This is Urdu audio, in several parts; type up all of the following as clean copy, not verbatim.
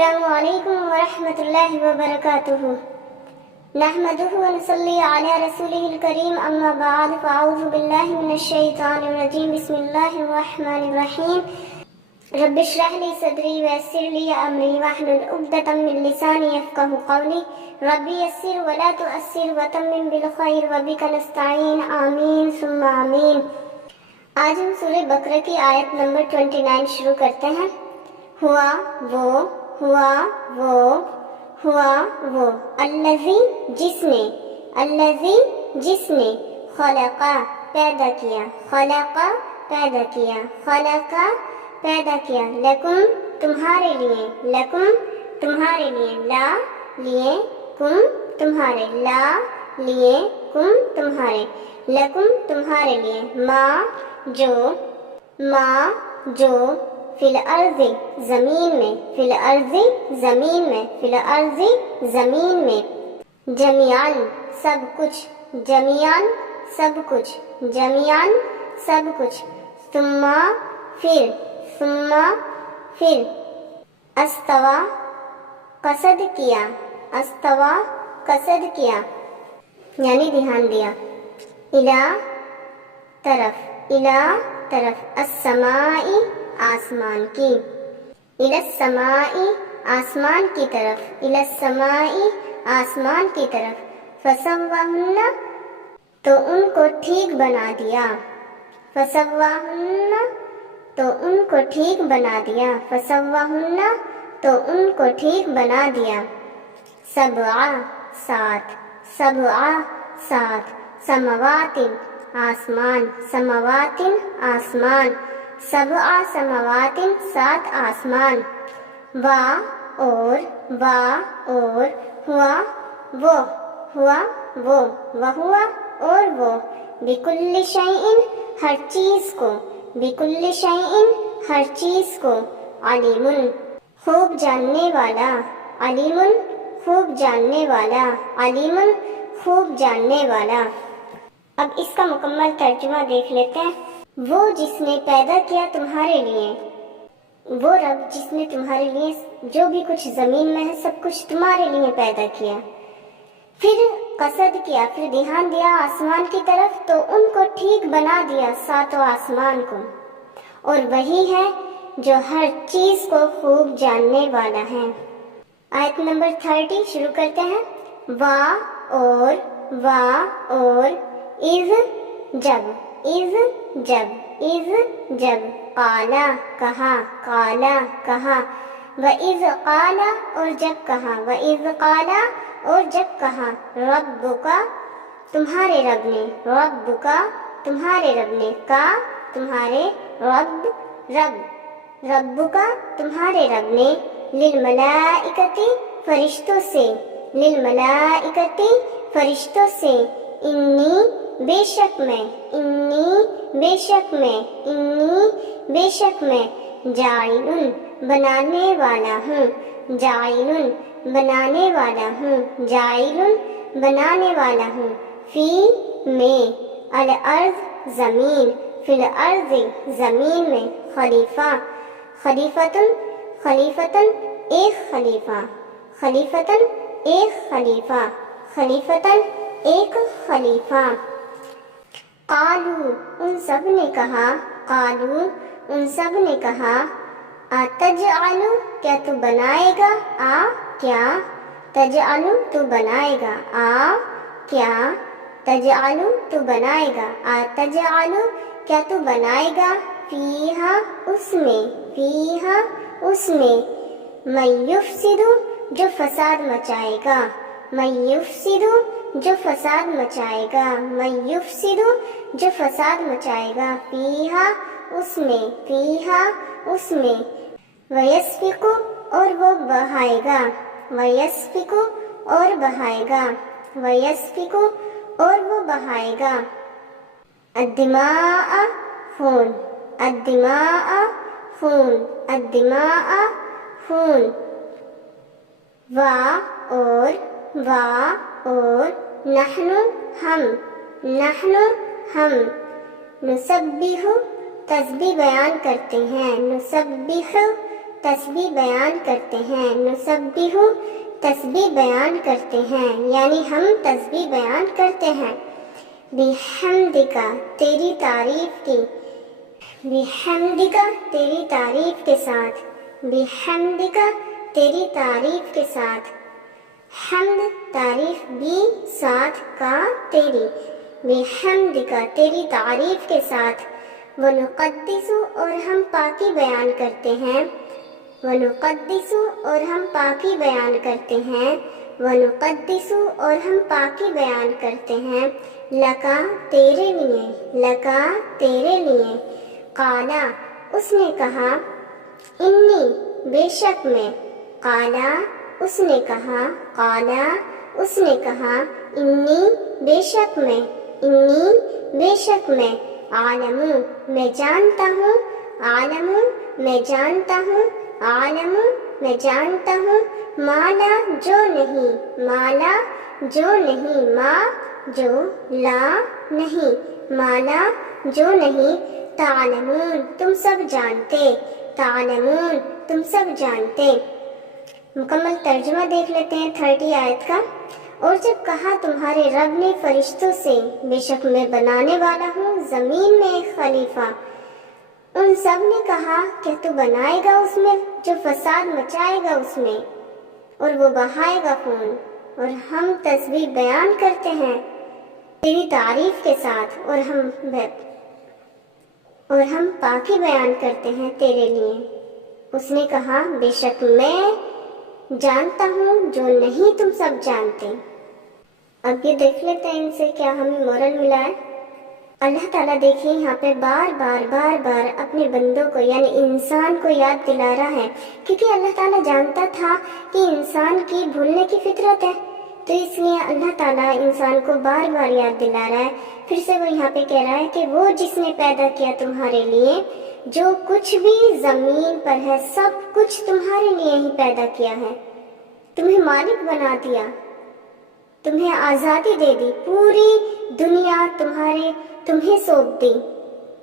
السلام علیکم ورحمۃ اللہ وبرکاتہ نحمدہ ونصلی علی رسولہ الکریم اما بعد فاعوذ باللہ من الشیطان الرجیم بسم اللہ الرحمن الرحیم رب اشرح لی صدری ویسر لی امری واحلل عقدۃ من لسانی یفقہوا قولی رب یسر ولا تعسر وتمم بالخیر وبک نستعین آمین ثم آمین۔ آج ہم سورہ بقرہ کی آیت نمبر 29 شروع کرتے ہیں۔ ہوا وہ الذی جس نے خلقا پیدا کیا لکم تمہارے لیے لا لیے کم تمہارے لکم تمہارے لیے ما جو فی الارض زمین میں جمیعاً سب کچھ ثم پھر استوا قصد کیا یعنی دھیان دیا الی طرف السماء آسمان کی طرف فسواہن تو ان کو ٹھیک بنا دیا سبع سات سماوات آسمان سبع سماوات سات آسمان اور ہوا وہ بکل شیء ہر چیز کو علیم خوب جاننے والا اب اس کا مکمل ترجمہ دیکھ لیتے ہیں۔ وہ جس نے پیدا کیا تمہارے لیے، وہ رب جس نے تمہارے لیے جو بھی کچھ زمین میں ہے سب کچھ تمہارے لیے پیدا کیا، پھر قصد کیا، پھر دھیان دیا آسمان کی طرف تو ان کو ٹھیک بنا دیا ساتوں آسمان کو، اور وہی ہے جو ہر چیز کو خوب جاننے والا ہے۔ آیت نمبر 30 شروع کرتے ہیں۔ اور اذ جب قالا کہا وَإِذْ قَالَ اور جب کہا ربک تمہارے رب نے کا تمہارے رب نے للملائکتی فرشتوں سے انی بے شک میں جاعلن بنانے والا ہوں فی میں الارض زمین میں خلیفتن ایک خلیفہ قالو ان سب نے کہا اتجعل کیا تو بنائے گا تجعل تو بنائے گا فیہا اس میں من یفسد جو فساد مچائے گا فیہا اس میں ویسفک اور وہ بہائے گا الدماء خون اور نحن ہم نسبح تسبیح بیان کرتے ہیں تسبیح بیان کرتے ہیں، نسبح تسبیح بیان کرتے ہیں، یعنی ہم تسبیح بیان کرتے ہیں، بحمدکا تیری تعریف کی، بحمدکا تیری تعریف کے ساتھ، بحمدکا تیری تعریف کے ساتھ، حمد تعریف بھی ساتھ کا تیری، بحمدکا تیری تعریف کے ساتھ، ونقدس اور ہم پاکی بیان کرتے ہیں، ونقدس اور ہم پاکی بیان کرتے ہیں، ونقدس اور ہم پاکی بیان کرتے ہیں، لکا تیرے لیے، لکا تیرے لیے، قالا اس نے کہا، انی بے شک میں، قالا اس نے کہا، قالا اس نے کہا، انی بے شک میں، انی بے شک میں، عالم میں جانتا ہوں، عالم میں جانتا ہوں، عالم میں جانتا ہوں، مالا جو نہیں، مالا جو نہیں، ما جو لا نہیں، مالا جو نہیں، تعلمون تم سب جانتے، تعلمون تم سب جانتے۔ مکمل ترجمہ دیکھ لیتے ہیں 30 آیت کا۔ اور جب کہا تمہارے رب نے فرشتوں سے، بے شک میں بنانے والا ہوں زمین میں ایک خلیفہ، ان سب نے کہا کہ تو بنائے گا اس میں جو فساد مچائے گا اس میں، اور وہ بہائے گا خون، اور ہم تسبیح بیان کرتے ہیں تیری تعریف کے ساتھ، اور ہم پاکی بیان کرتے ہیں تیرے لیے۔ اس نے کہا بے شک میں جانتا ہوں جو نہیں تم سب جانتے۔ اب یہ دیکھ لیتے ہیں ان سے کیا ہمیں مورل ملا ہے۔ اللہ تعالیٰ دیکھیں یہاں پہ بار بار اپنے بندوں کو یعنی انسان کو یاد دلا رہا ہے، کیونکہ اللہ تعالیٰ جانتا تھا کہ انسان کی بھولنے کی فطرت ہے، تو اس لیے اللہ تعالیٰ انسان کو بار بار یاد دلا رہا ہے۔ پھر سے وہ یہاں پہ کہہ رہا ہے کہ وہ جس نے پیدا کیا تمہارے لیے، جو کچھ بھی زمین پر ہے سب کچھ تمہارے لیے ہی پیدا کیا ہے، تمہیں مالک بنا دیا، تمہیں آزادی دے دی، پوری دنیا تمہیں سونپ دی،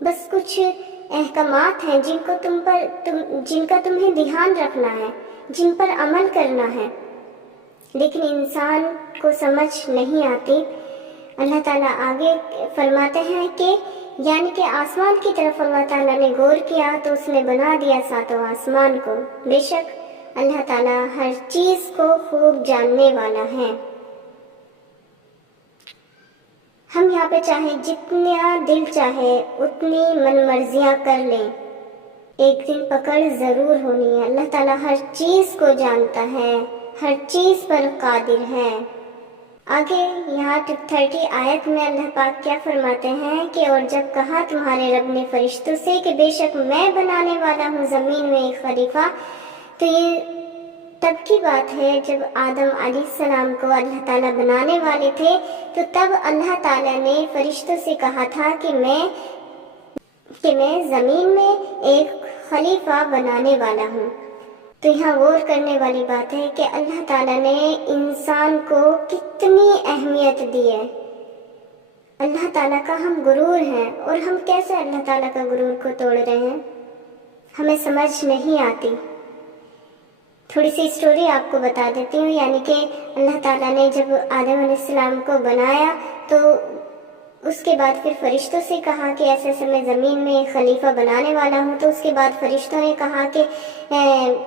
بس کچھ احکامات ہیں جن کا تمہیں دھیان رکھنا ہے، جن پر عمل کرنا ہے، لیکن انسان کو سمجھ نہیں آتی۔ اللہ تعالیٰ آگے فرماتے ہیں کہ یعنی کہ آسمان کی طرف اللہ تعالیٰ نے غور کیا تو اس نے بنا دیا ساتوں آسمان کو، بے شک اللہ تعالیٰ ہر چیز کو خوب جاننے والا ہے۔ ہم یہاں پہ چاہے جتنا دل چاہے اتنی من مرضیاں کر لیں، ایک دن پکڑ ضرور ہونی ہے۔ اللہ تعالیٰ ہر چیز کو جانتا ہے، ہر چیز پر قادر ہے۔ آگے یہاں 30 آیت میں اللہ پاک کیا فرماتے ہیں کہ اور جب کہا تمہارے رب نے فرشتوں سے کہ بے شک میں بنانے والا ہوں زمین میں ایک خلیفہ، تو یہ تب کی بات ہے جب آدم علیہ السلام کو اللہ تعالیٰ بنانے والے تھے، تو تب اللہ تعالیٰ نے فرشتوں سے کہا تھا کہ میں زمین میں ایک خلیفہ بنانے والا ہوں۔ تو یہاں غور کرنے والی بات ہے کہ اللہ تعالیٰ نے انسان کو کتنی اہمیت دی ہے۔ اللہ تعالیٰ کا ہم غرور ہیں، اور ہم کیسے اللہ تعالیٰ کا غرور کو توڑ رہے ہیں، ہمیں سمجھ نہیں آتی۔ تھوڑی سی اسٹوری آپ کو بتا دیتی ہوں، یعنی کہ اللہ تعالیٰ نے جب آدم علیہ السلام کو بنایا تو اس کے بعد پھر فرشتوں سے کہا کہ ایسے ایسے میں زمین میں ایک خلیفہ بنانے والا ہوں، تو اس کے بعد فرشتوں نے کہا کہ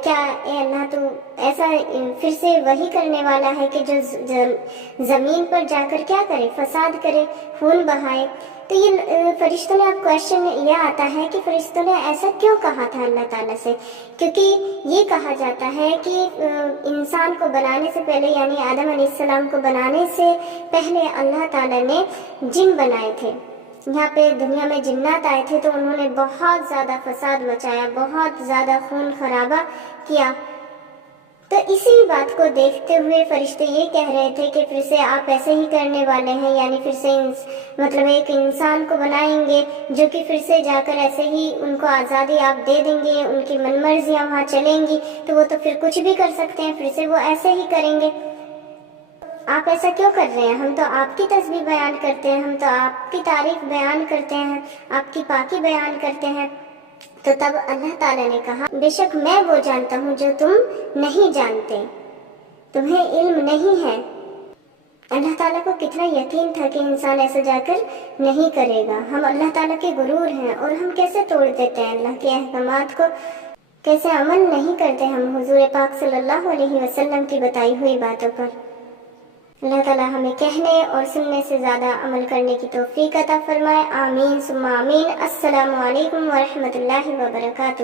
کیا اے اللہ تو ایسا پھر سے وہی کرنے والا ہے کہ جو زمین پر جا کر کیا کرے، فساد کرے، خون بہائے۔ تو یہ فرشتوں نے اب کویشچن یہ آتا ہے کہ فرشتوں نے ایسا کیوں کہا تھا اللہ تعالیٰ سے، کیونکہ یہ کہا جاتا ہے کہ انسان کو بنانے سے پہلے یعنی آدم علیہ السلام کو بنانے سے پہلے اللہ تعالیٰ نے جن بنائے تھے۔ یہاں پہ دنیا میں جنات آئے تھے تو انہوں نے بہت زیادہ فساد مچایا، بہت زیادہ خون خرابہ کیا۔ تو اسی بات کو دیکھتے ہوئے فرشتے یہ کہہ رہے تھے کہ پھر سے آپ ایسے ہی کرنے والے ہیں، یعنی پھر سے مطلب ایک انسان کو بنائیں گے جو کہ پھر سے جا کر ایسے ہی ان کو آزادی آپ دے دیں گے، ان کی من مرضیاں وہاں چلیں گی، تو وہ تو پھر کچھ بھی کر سکتے ہیں، پھر سے وہ ایسے ہی کریں گے۔ آپ ایسا کیوں کر رہے ہیں؟ ہم تو آپ کی تسبیح بیان کرتے ہیں، ہم تو آپ کی تعریف بیان کرتے ہیں، آپ کی پاکی بیان کرتے ہیں۔ تو تب اللہ تعالیٰ نے کہا بے شک میں وہ جانتا ہوں جو تم نہیں جانتے، تمہیں علم نہیں ہے۔ اللہ تعالیٰ کو کتنا یقین تھا کہ انسان ایسا جا کر نہیں کرے گا۔ ہم اللہ تعالیٰ کے غرور ہیں اور ہم کیسے توڑ دیتے ہیں اللہ کے احکامات کو، کیسے عمل نہیں کرتے ہم حضور پاک صلی اللہ علیہ وسلم کی بتائی ہوئی باتوں پر۔ اللہ تعالیٰ ہمیں کہنے اور سننے سے زیادہ عمل کرنے کی توفیق عطا فرمائے، آمین ثم آمین۔ السلام علیکم ورحمۃ اللہ وبرکاتہ۔